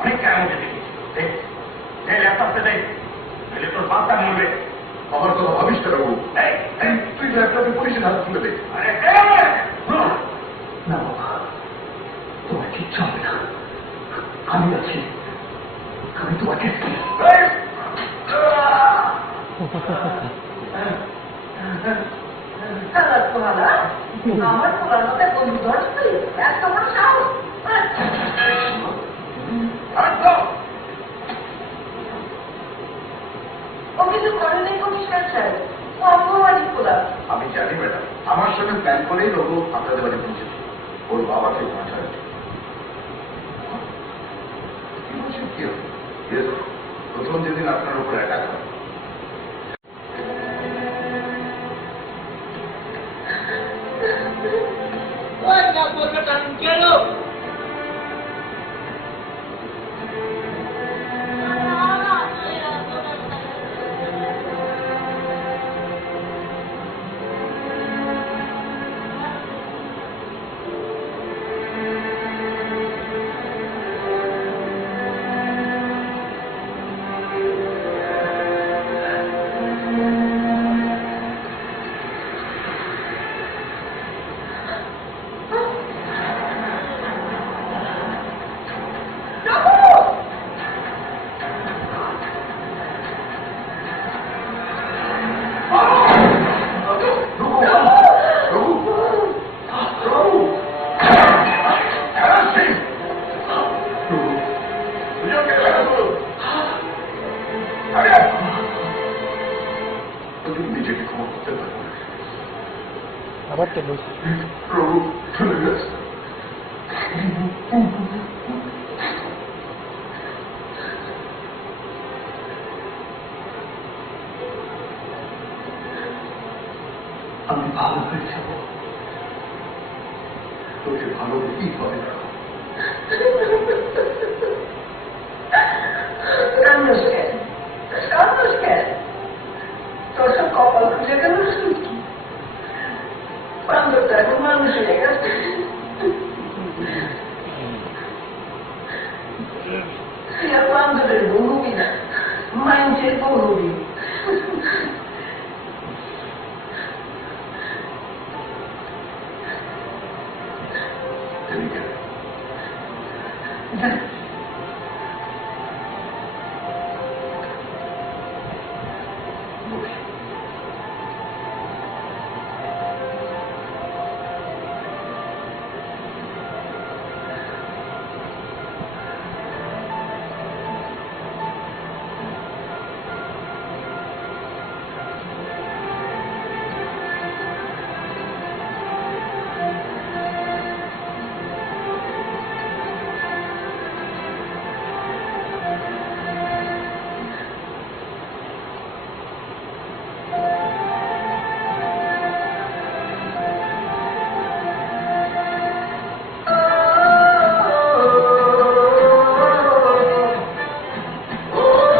অনেক কেমন ল্যাপটপটা দেখ, তোর বাচ্চা মরবে। আমার কথা ভাবিস না বাবু, তুই ল্যাপটপে পুলিশের হাত তুলে দে। আরে না বাবা, তোমার কিচ্ছু হবে না, আমি আছি, আমি তোমাকে আমার পোড়ানোতে বন্ধু ধরছি, এত বড় সাহস। ও কিছু করেনি কমিশনার স্যার, ও অপমানিত করা। আমি জানি ম্যাডাম, আমার সঙ্গে প্ল্যান করেই রঘু আপনাদের বাড়ি পৌঁছেছে ওর বাবাকে বাঁচার জন্য। কি বলছেন কি হবে? প্রথম যেদিন আপনার উপর অ্যাটাক হয় নিজেকে ক্ষমা করতে পারবো না। আবার তো বলছি প্রভু চলে গেছে। আমি ভালো হয়ে যাব, তোকে ভালোবেসেই হবে। তোর সব কপাল খুঁজে গেল, বান্ধবটা এখন মানুষ হয়ে গেছে। তুই আর বান্ধবের বউ হবি না, মানুষের বউ হবি। चली गए